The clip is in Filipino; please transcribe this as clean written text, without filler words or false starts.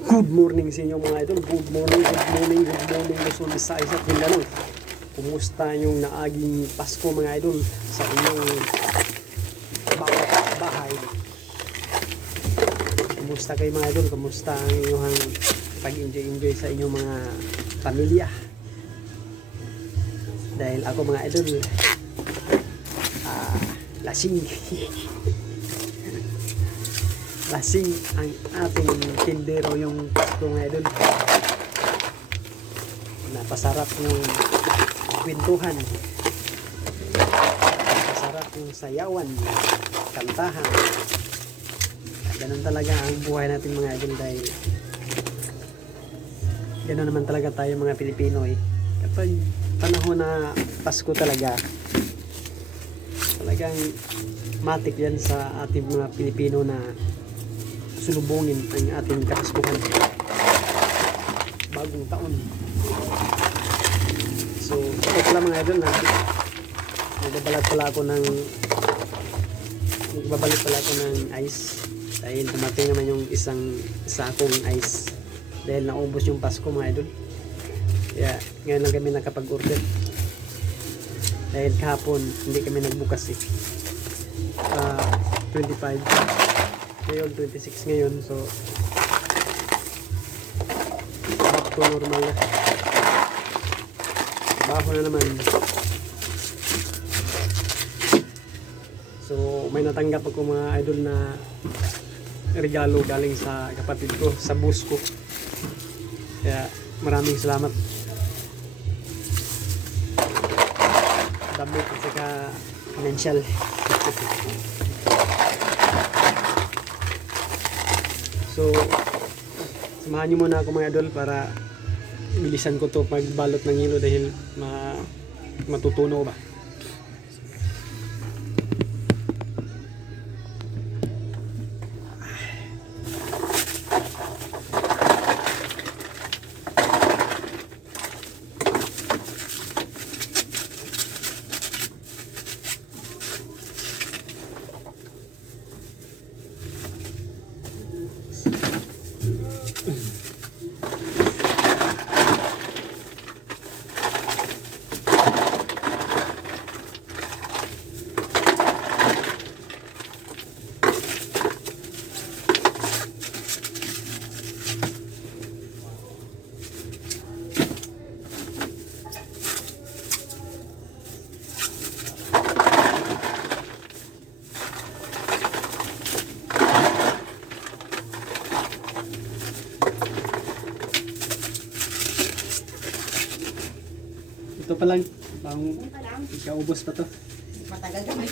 Good morning sa inyo mga idol. Good morning, Luzon, Visayas at Mindanao. Kumusta yung naaging Pasko mga idol sa inyong bawat bahay? Kumusta kayo mga idol? Kumusta ang inyong pag-enjoy sa inyong mga pamilya? Dahil ako mga idol, lasing. Lasing ang ating tindero yung Pasko mga idol. Napasarap yung kwentuhan, napasarap yung sayawan, kantahan. Ganun talaga ang buhay natin mga idol, dahil ganun naman talaga tayo mga Pilipino kapag panahon na Pasko talagang matik yan sa ating mga Pilipino na sulubungin ang ating kapaskuhan, bagong taon. So ito pala mga idol, nagbabalat pala ako ng ice, dahil dumating naman yung isa akong ice dahil naubos yung Pasko mga idol. Kaya ngayon lang kami nakapag-order, dahil kahapon hindi kami nagbukas 25 ngayon, 26 ngayon, so back to normal na. Trabaho na naman. So may natanggap ako mga idol na regalo galing sa kapatid ko, sa boss ko. Kaya maraming salamat. Damit at saka financial. So samahan niyo muna ako mga idol para bilisan ko to magbalot ng hilo, dahil matutunaw ba. Ito pa lang, ikaubos pa to. Matagal ka may.